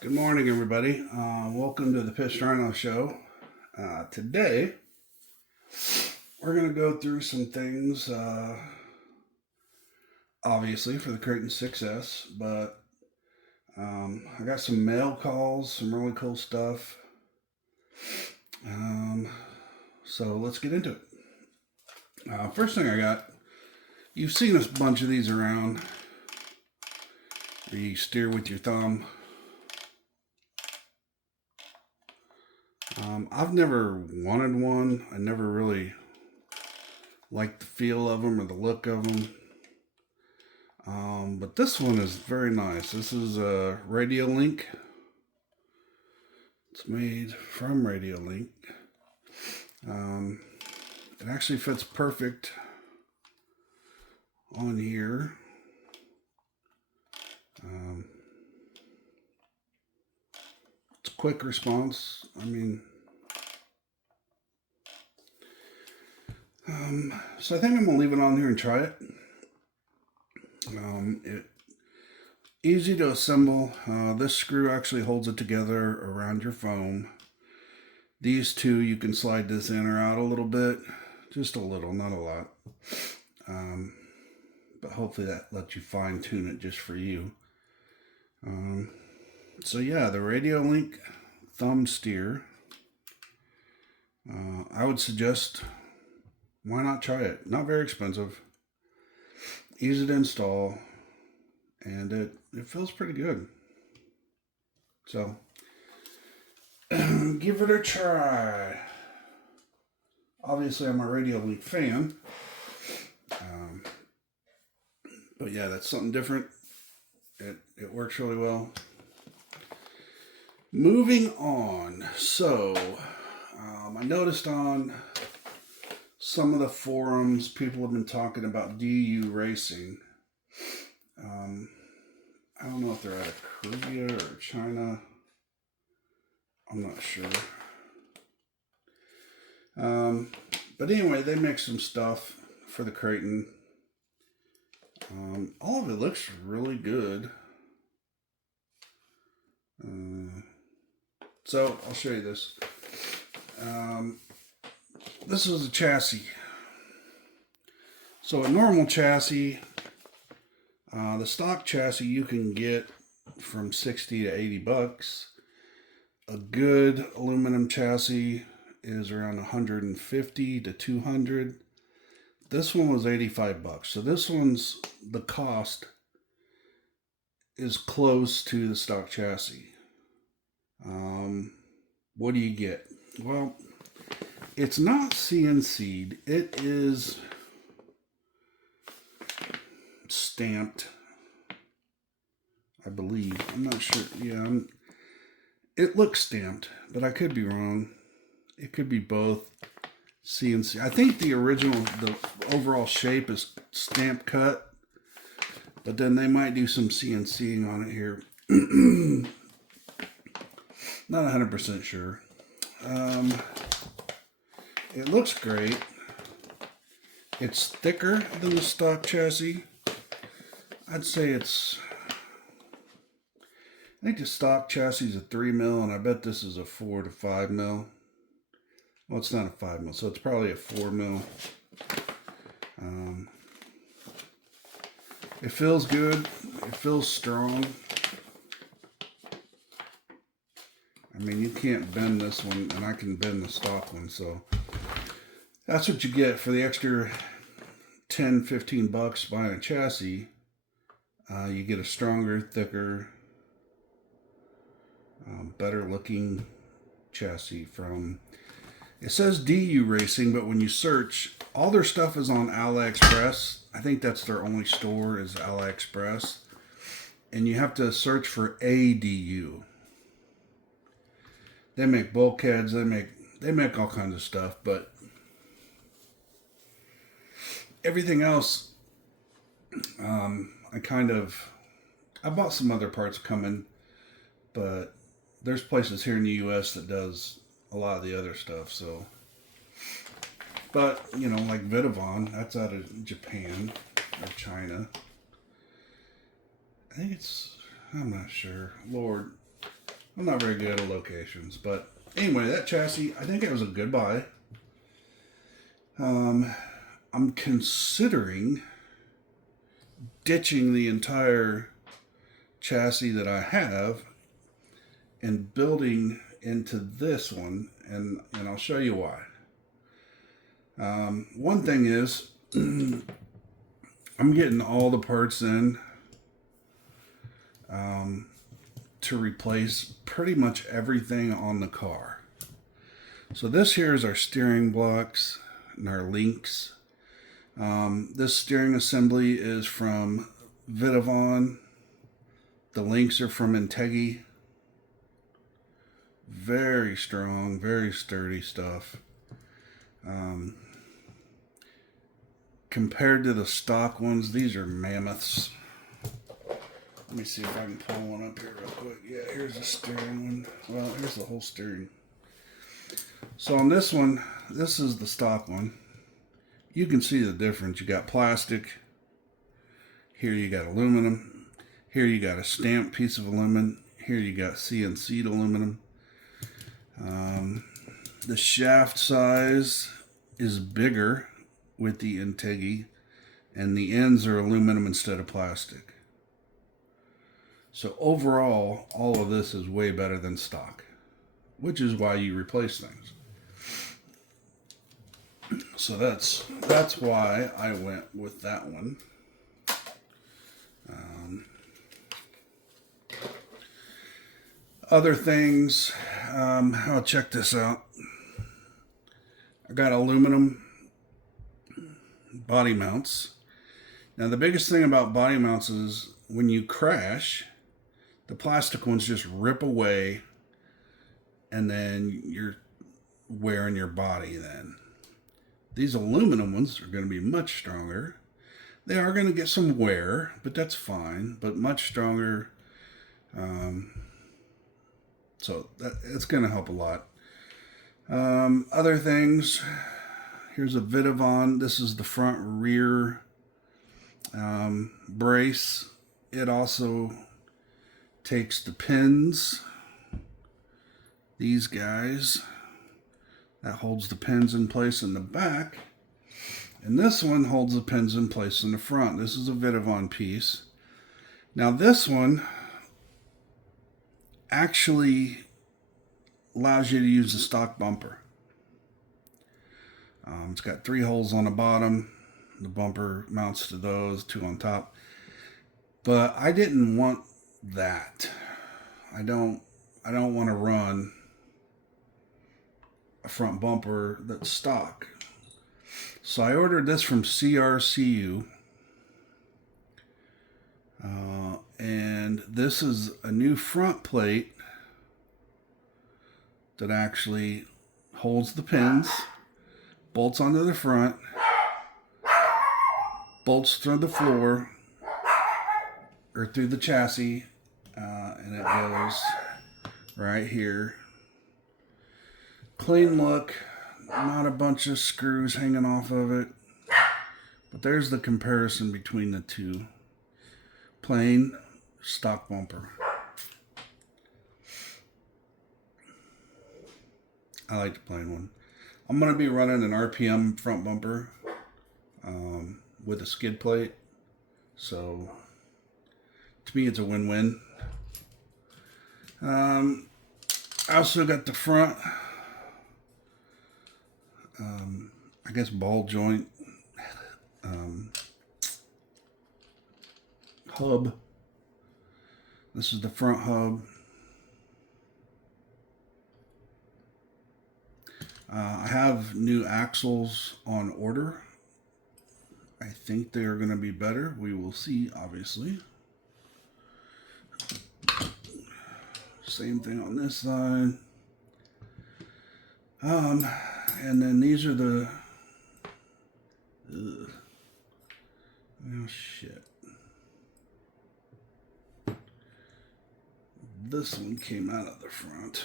Good morning, everybody. Welcome to the Pissed Rhino show. Today, we're going to go through some things, obviously, for the Kraton 6S, but I got some mail calls, some really cool stuff. So let's get into it. First thing I got, you've seen a bunch of these around, where you steer with your thumb. I've never wanted one. I never really liked the feel of them or the look of them. But this one is very nice. This is a Radiolink. It's made from Radiolink. It actually fits perfect on here. It's quick response. So I think I'm gonna leave it on here and try it. Easy to assemble. This screw actually holds it together around your phone. These two, you can slide this in or out a little bit, just a little, not a lot. But hopefully that lets you fine tune it just for you. So yeah, the Radiolink thumb steer. I would suggest, why not try it? Not very expensive, easy to install, and it feels pretty good. So give it a try. Obviously, I'm a Radiolink fan, but yeah, that's something different. It works really well. Moving on. So I noticed on some of the forums, people have been talking about DU racing. I don't know if they're out of Korea or China. I'm not sure. But anyway, they make some stuff for the Kraton. All of it looks really good. So I'll show you this. This is a chassis. So a normal chassis, the stock chassis you can get from 60 to 80 bucks. A good aluminum chassis is around 150 to 200. This one was 85 bucks. So this one's, the cost is close to the stock chassis. What do you get? Well, it's not CNC'd. It is stamped, I believe. I'm not sure. Yeah, it looks stamped, but I could be wrong. It could be both CNC. I think the overall shape is stamp cut, but then they might do some CNCing on it here. Not 100% sure. It looks great. It's thicker than the stock chassis. I'd say I think the stock chassis is a 3 mil, and I bet this is a 4 to 5 mil. Well, it's not a 5 mil, so it's probably a 4 mil. It feels good. It feels strong. I mean, you can't bend this one, and I can bend the stock one, so that's what you get for the extra 10, 15 bucks buying a chassis. You get a stronger, thicker, better looking chassis from, it says DU Racing, but when you search, all their stuff is on AliExpress. I think that's their only store is AliExpress. And you have to search for ADU. They make bulkheads, they make all kinds of stuff, but everything else, I bought some other parts coming, but there's places here in the US that does a lot of the other stuff, so. But, like Vitavon, that's out of Japan or China. I think I'm not sure. Lord, I'm not very good at locations, but anyway, that chassis, I think it was a good buy. I'm considering ditching the entire chassis that I have and building into this one, and I'll show you why. One thing is, I'm getting all the parts in to replace pretty much everything on the car. So this here is our steering blocks and our links. This steering assembly is from Vitavon. The links are from Integy. Very strong, very sturdy stuff. Compared to the stock ones, these are mammoths. Let me see if I can pull one up here real quick. Yeah, here's the steering one. Well, here's the whole steering. So on this one, this is the stock one. You can see the difference. You got plastic. Here you got aluminum. Here you got a stamped piece of aluminum. Here you got CNC'd aluminum. The shaft size is bigger with the Integy, and the ends are aluminum instead of plastic. So overall, all of this is way better than stock, which is why you replace things. So that's why I went with that one. Other things, I'll check this out. I got aluminum body mounts. Now the biggest thing about body mounts is when you crash, the plastic ones just rip away, and then you're wearing your body then. These aluminum ones are going to be much stronger. They are going to get some wear, but that's fine, but much stronger. So it's going to help a lot. Other things, here's a Vitavon. This is the front rear brace. It also takes the pins, these guys, that holds the pins in place in the back, and this one holds the pins in place in the front. This is a Vitavon piece. Now this one actually allows you to use the stock bumper. It's got 3 holes on the bottom. The bumper mounts to those, 2 on top. But I didn't want that. I don't want to run a front bumper that's stock. So I ordered this from CRCU. And this is a new front plate that actually holds the pins, bolts onto the front, bolts through the floor or through the chassis, and it goes right here. Clean look, not a bunch of screws hanging off of it, but there's the comparison between the two. Plain stock bumper. I like the plain one. I'm going to be running an RPM front bumper with a skid plate. So to me, it's a win-win. I also got the front, I guess, ball joint hub. This is the front hub. I have new axles on order. I think they are going to be better. We will see, obviously. Same thing on this side. And then these are the... Oh, shit. This one came out of the front.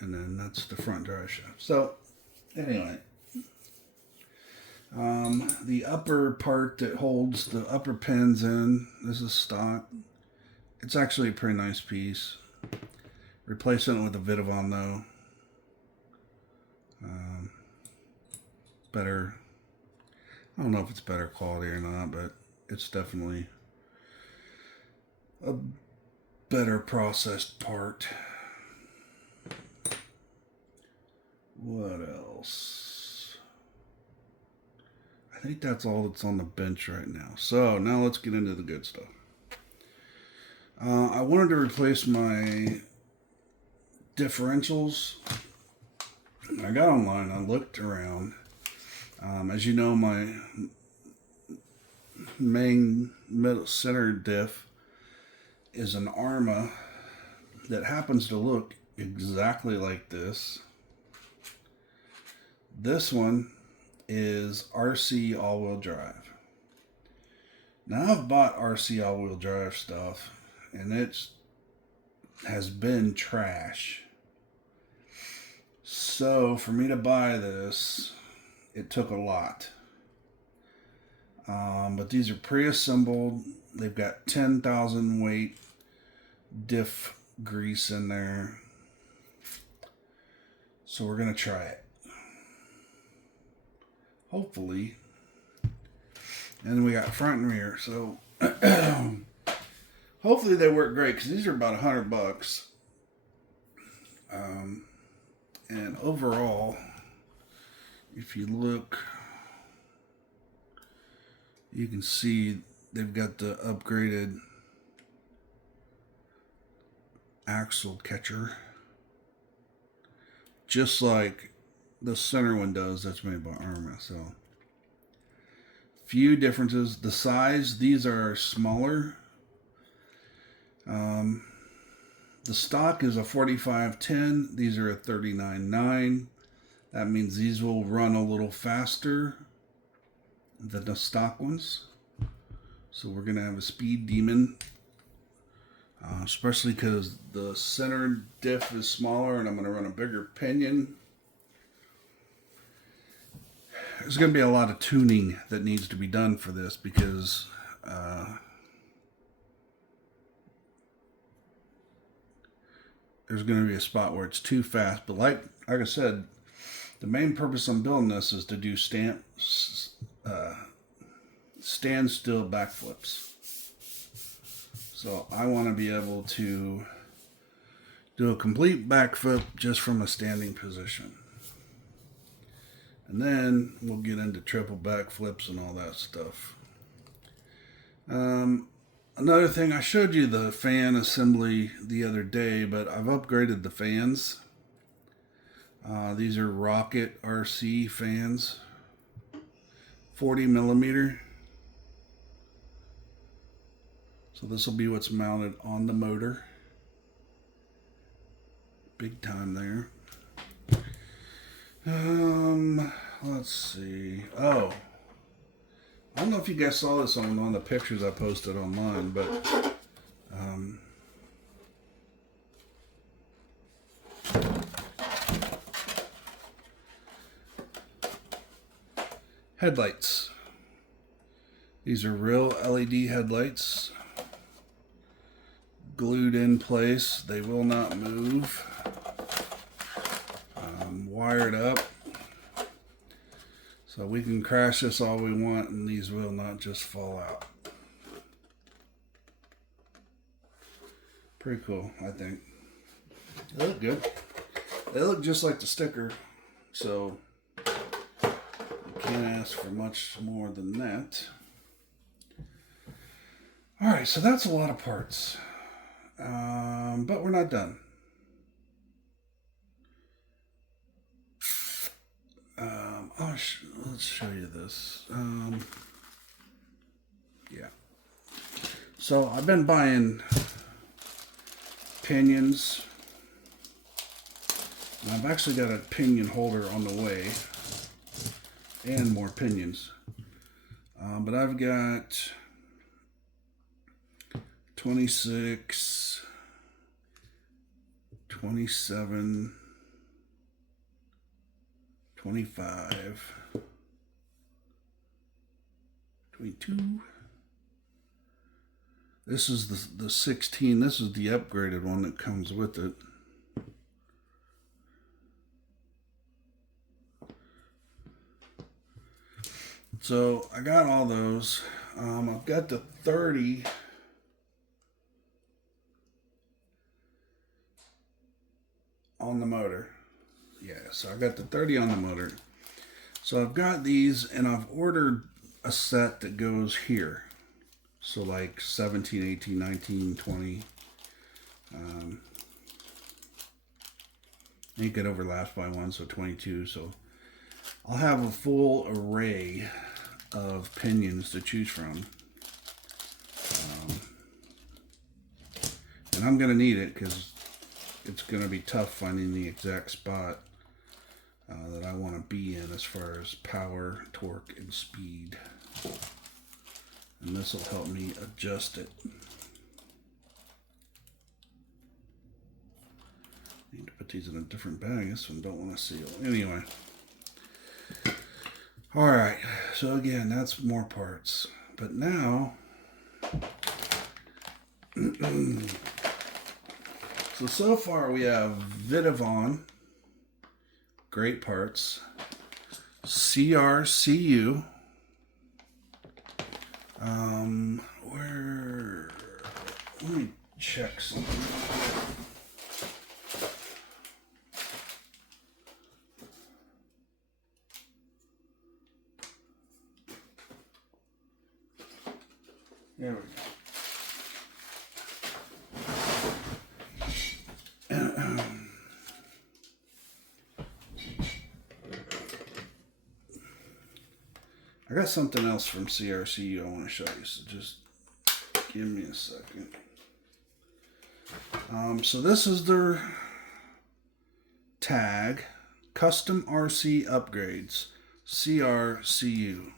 And then that's the front drive shaft. So, anyway. The upper part that holds the upper pins in, this is stock. It's actually a pretty nice piece. Replacing it with a Vidavon though. Better. I don't know if it's better quality or not, but it's definitely a better processed part. What else? I think that's all that's on the bench right now. So now let's get into the good stuff. I wanted to replace my differentials. I got online, I looked around. As you know, my main middle center diff is an Arma that happens to look exactly like this. This one is RC all-wheel drive. Now I've bought RC all-wheel drive stuff and it has been trash. So for me to buy this, it took a lot. But these are pre-assembled. They've got 10,000 weight diff grease in there. So we're going to try it. Hopefully. And we got front and rear. So hopefully they work great because these are about $100. And overall, if you look, you can see they've got the upgraded axle catcher, just like the center one does. That's made by Arma. So few differences. The size, these are smaller. The stock is a 4510. These are a 39.9. That means these will run a little faster than the stock ones. So we're going to have a speed demon. Especially because the center diff is smaller and I'm going to run a bigger pinion. There's going to be a lot of tuning that needs to be done for this because there's going to be a spot where it's too fast. But like I said, the main purpose I'm building this is to do standstill backflips. So I want to be able to do a complete backflip just from a standing position. And then we'll get into triple backflips and all that stuff. Another thing, I showed you the fan assembly the other day, but I've upgraded the fans. These are Rocket RC fans, 40 millimeter. So this will be what's mounted on the motor. Big time there. Let's see. Oh, I don't know if you guys saw this on one of the pictures I posted online, but headlights. These are real LED headlights, glued in place. They will not move. Wired up. So we can crash this all we want and these will not just fall out. Pretty cool, I think. They look good. They look just like the sticker, so you can't ask for much more than that. Alright, so that's a lot of parts. But we're not done. Let's show you this. Yeah. So I've been buying pinions. And I've actually got a pinion holder on the way. And more pinions. But I've got 26, 27, 25, 22. This is the 16. This is the upgraded one that comes with it. So I got all those. I've got the 30 on the motor. Yeah, so I got the 30 on the motor. So I've got these, and I've ordered a set that goes here. So like 17, 18, 19, 20. It could overlap by one, so 22. So I'll have a full array of pinions to choose from. And I'm going to need it because it's going to be tough finding the exact spot that I want to be in as far as power, torque, and speed. And this will help me adjust it. Need to put these in a different bag. This one don't want to seal. Anyway. Alright, so again, that's more parts. But now, so far we have Vidavon, great parts, CRCU, let me check something. There we go. I got something else from CRCU I want to show you, so just give me a second. So this is their tag, Custom RC Upgrades, CRCU.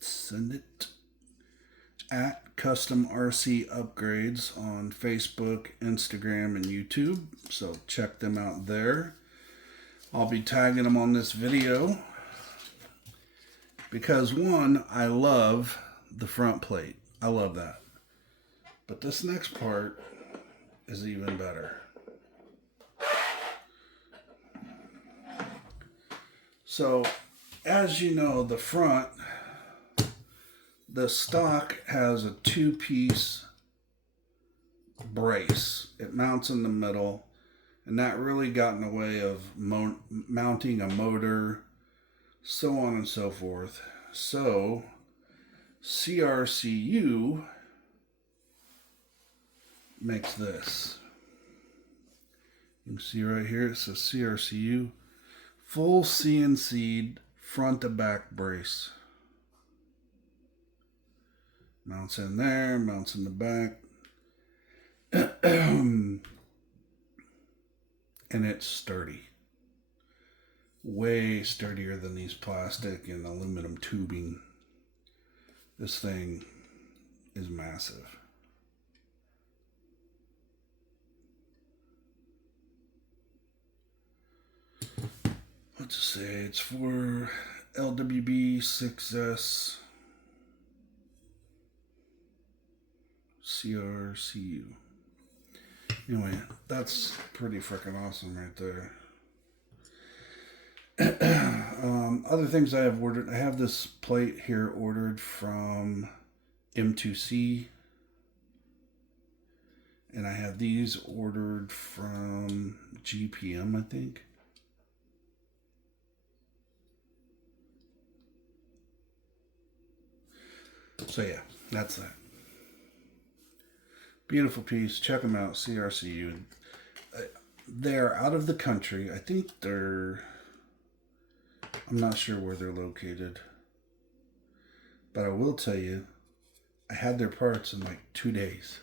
Send it at Custom RC Upgrades on Facebook, Instagram, and YouTube. So check them out there. I'll be tagging them on this video because one, I love the front plate. I love that. But this next part is even better. So, as you know, the front, the stock has a two-piece brace. It mounts in the middle, and that really got in the way of mounting a motor, so on and so forth. So, CRCU makes this. You can see right here, it says CRCU. Full CNC'd front to back brace. Mounts in there, mounts in the back. And it's sturdy. Way sturdier than these plastic and aluminum tubing. This thing is massive. Let's say it's for LWB 6S CRCU. Anyway, that's pretty freaking awesome right there. Other things I have ordered. I have this plate here ordered from M2C. And I have these ordered from GPM, I think. So yeah, that's that. Beautiful piece. Check them out. CRCU. They're out of the country. I think I'm not sure where they're located. But I will tell you, I had their parts in like 2 days.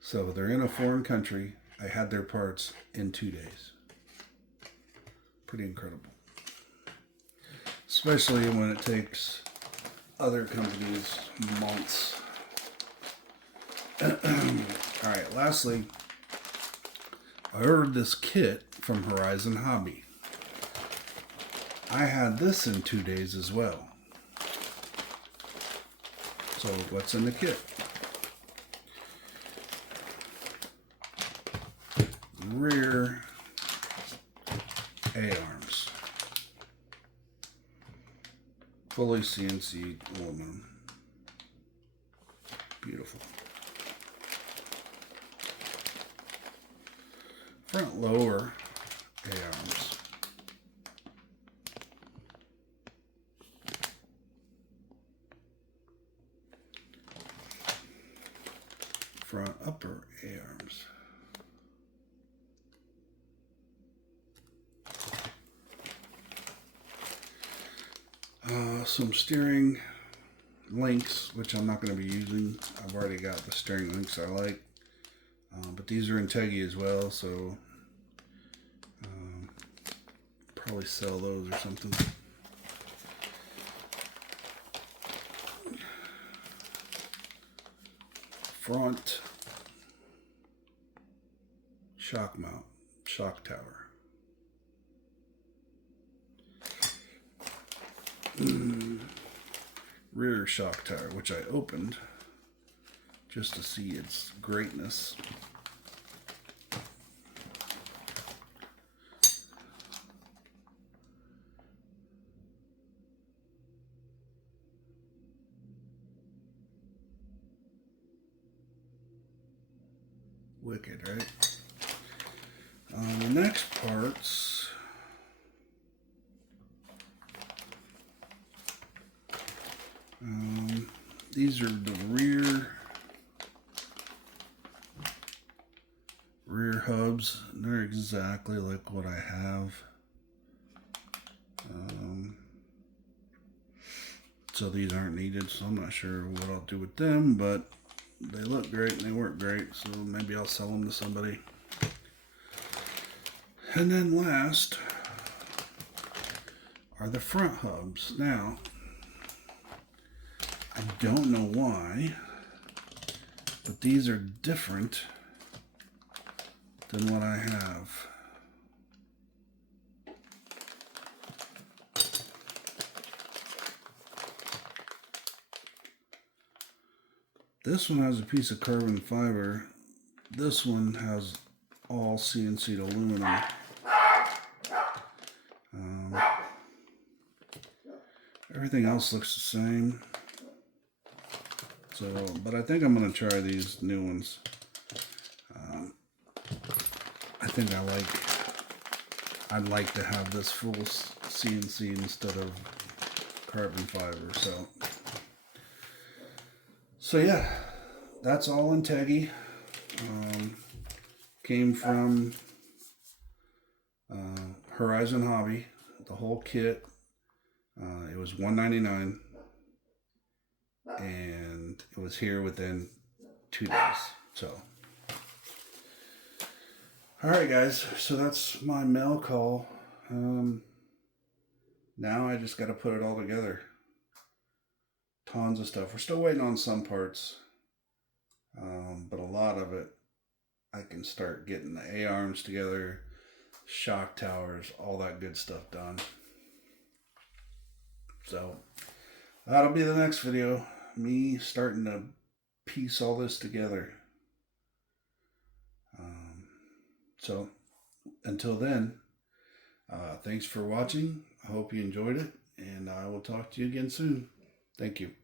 So they're in a foreign country. I had their parts in 2 days. Pretty incredible. Especially when it takes other companies months. Alright, lastly, I ordered this kit from Horizon Hobby. I had this in 2 days as well. So what's in the kit? Rear A-arms. Fully CNC aluminum. Beautiful. Front lower A-arms. Front upper A-arms. Some steering links, which I'm not going to be using. I've already got the steering links I like. But these are Integy as well, so probably sell those or something. Front shock mount, shock tower. Rear shock tower, which I opened just to see its greatness. Wicked, right? The next parts. These are the rear hubs. They're exactly like what I have. So these aren't needed, so I'm not sure what I'll do with them, but they look great and they work great, so maybe I'll sell them to somebody. And then last are the front hubs. Now, I don't know why, but these are different than what I have. This one has a piece of carbon fiber. This one has all CNC'd aluminum. Everything else looks the same. So, but I think I'm going to try these new ones. I think I'd like to have this full CNC instead of carbon fiber. So yeah, that's all Integy. Came from Horizon Hobby, the whole kit. It was $1.99, and it was here within 2 days. So, all right, guys. So that's my mail call. Now I just got to put it all together. Tons of stuff. We're still waiting on some parts, but a lot of it, I can start getting the A-arms together, shock towers, all that good stuff done. So that'll be the next video, me starting to piece all this together. So until then, thanks for watching. I hope you enjoyed it, and I will talk to you again soon. Thank you.